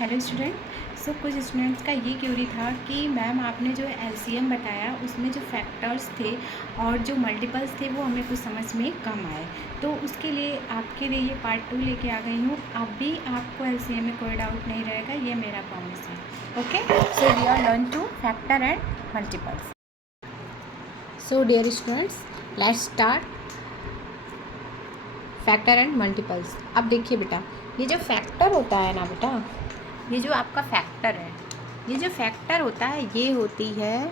Hello student. कुछ students का ये क्यूरी था कि मैम आपने जो एलसीएम बताया उसमें जो फैक्टर्स थे और जो मल्टीपल्स थे वो हमें कुछ समझ में कम आए, तो उसके लिए आपके लिए ये पार्ट 2 लेके आ गई हूँ। अब भी आपको एलसीएम में कोई डाउट नहीं रहेगा, ये मेरा प्रॉमिस है। Okay, so we are learn to factor and multiples. So dear students, let's start factor and multiples. अब देखिए बेटा, ये जो फैक्टर होता है ना बेटा, ये जो आपका फैक्टर है, ये जो फैक्टर होता है ये होती है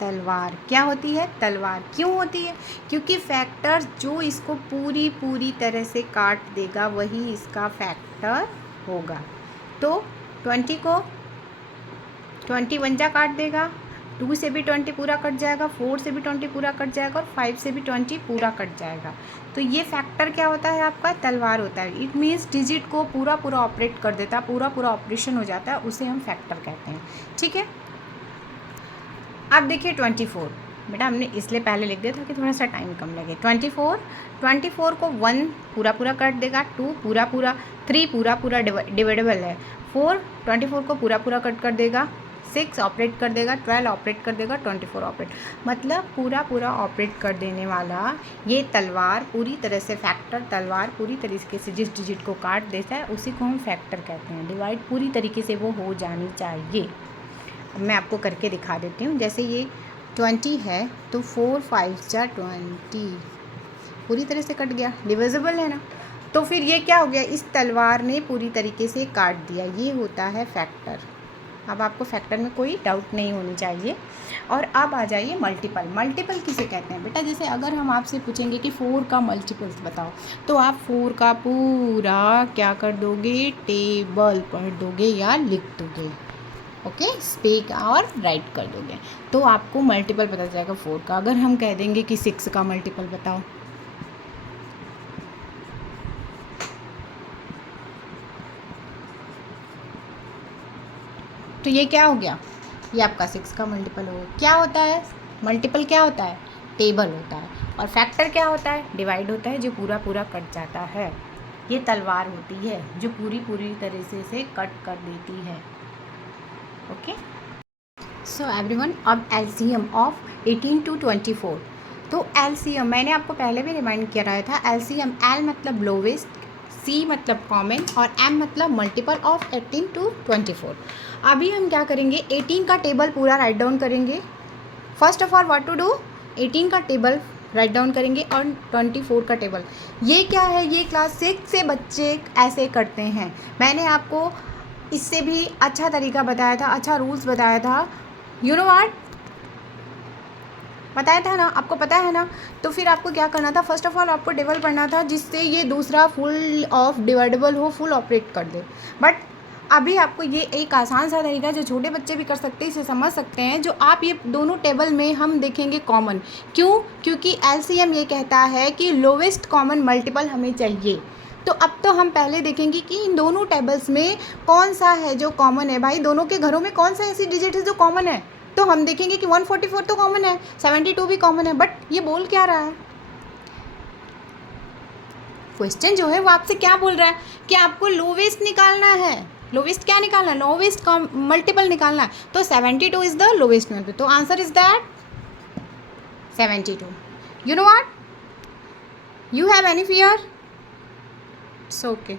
तलवार। क्या होती है? तलवार। क्यों होती है? क्योंकि फैक्टर जो इसको पूरी तरह से काट देगा वही इसका फैक्टर होगा। तो 20 को 21 जा काट देगा, 2 से भी 20 पूरा कट जाएगा, 4 से भी 20 पूरा कट जाएगा और 5 से भी 20 पूरा कट जाएगा। तो ये फैक्टर क्या होता है? आपका तलवार होता है। इट मीन्स डिजिट को पूरा ऑपरेट कर देता है, पूरा ऑपरेशन हो जाता है, उसे हम फैक्टर कहते हैं। ठीक है, अब देखिए 24। बेटा हमने इसलिए पहले लिख दिया था कि थोड़ा सा टाइम कम लगे। 24 को 1 पूरा कट देगा, 2 पूरा, 3 पूरा डिवाइडेबल है, 4 24 को पूरा कट कर देगा, 6 ऑपरेट कर देगा, 12 ऑपरेट कर देगा, 24 ऑपरेट, मतलब पूरा ऑपरेट कर देने वाला ये तलवार पूरी तरह से फैक्टर तलवार पूरी तरीके से जिस डिजिट को काट देता है उसी को हम फैक्टर कहते हैं। डिवाइड पूरी तरीके से वो हो जानी चाहिए। अब मैं आपको करके दिखा देती हूँ। जैसे ये 20 है तो 4 5 जा 20 पूरी तरह से कट गया, डिविजिबल है ना। तो फिर ये क्या हो गया? इस तलवार ने पूरी तरीके से काट दिया, ये होता है फैक्टर। अब आपको फैक्टर में कोई डाउट नहीं होनी चाहिए। और अब आ जाइए मल्टीपल। मल्टीपल किसे कहते हैं बेटा? जैसे अगर हम आपसे पूछेंगे कि 4 का मल्टीपल्स बताओ, तो आप 4 का पूरा क्या कर दोगे? टेबल पढ़ दोगे या लिख दोगे। ओके, स्पीक और राइट कर दोगे तो आपको मल्टीपल पता चलेगा 4 का। अगर हम कह देंगे कि 6 का मल्टीपल बताओ, तो ये क्या हो गया? ये आपका 6 का मल्टीपल हो गया। क्या होता है मल्टीपल? क्या होता है? टेबल होता है। और फैक्टर क्या होता है? डिवाइड होता है, जो पूरा कट जाता है। ये तलवार होती है जो पूरी तरह से कट कर देती है। ओके, सो एवरीवन, अब एलसीएम ऑफ 18 to 24। तो एलसीएम मैंने आपको पहले भी रिमाइंड कराया था। एलसीएम, एल मतलब लोवेस्ट, सी मतलब कॉमन और एम मतलब मल्टीपल ऑफ 18 to 24। अभी हम क्या करेंगे? 18 का टेबल पूरा राइट डाउन करेंगे। First of all what to do? 18 का टेबल राइट डाउन करेंगे और 24 का टेबल। ये क्या है? ये क्लास 6 से बच्चे ऐसे करते हैं। मैंने आपको इससे भी अच्छा तरीका बताया था, अच्छा रूल्स बताया था। यू नो व्हाट बताया था ना, आपको पता है ना। तो फिर आपको क्या करना था? फर्स्ट ऑफ ऑल आपको टेबल पढ़ना था जिससे ये दूसरा फुल ऑफ डिवाइडेबल हो, फुल ऑपरेट कर दे। बट अभी आपको ये एक आसान सा तरीका जो छोटे बच्चे भी कर सकते हैं, इसे समझ सकते हैं, जो आप ये दोनों टेबल में हम देखेंगे कॉमन। क्यों? क्योंकि एलसीएम ये कहता है कि लोवेस्ट कॉमन मल्टीपल हमें चाहिए। तो अब तो हम पहले देखेंगे कि इन दोनों टेबल्स में कौन सा है जो कॉमन है। भाई दोनों के घरों में कौन सा ऐसी डिजिट है जो कॉमन है? तो हम देखेंगे कि 144 तो कॉमन है, 72 भी कॉमन है। बट ये बोल क्या रहा है? क्वेश्चन जो है वो आपसे क्या बोल रहा है कि आपको लोवेस्ट निकालना है। लोवेस्ट क्या निकालना है? लोवेस्ट मल्टीपल निकालना है। तो 72 इज द लोवेस्ट मल्टीपल, तो answer is that 72। You know what? You have any fear? It's okay.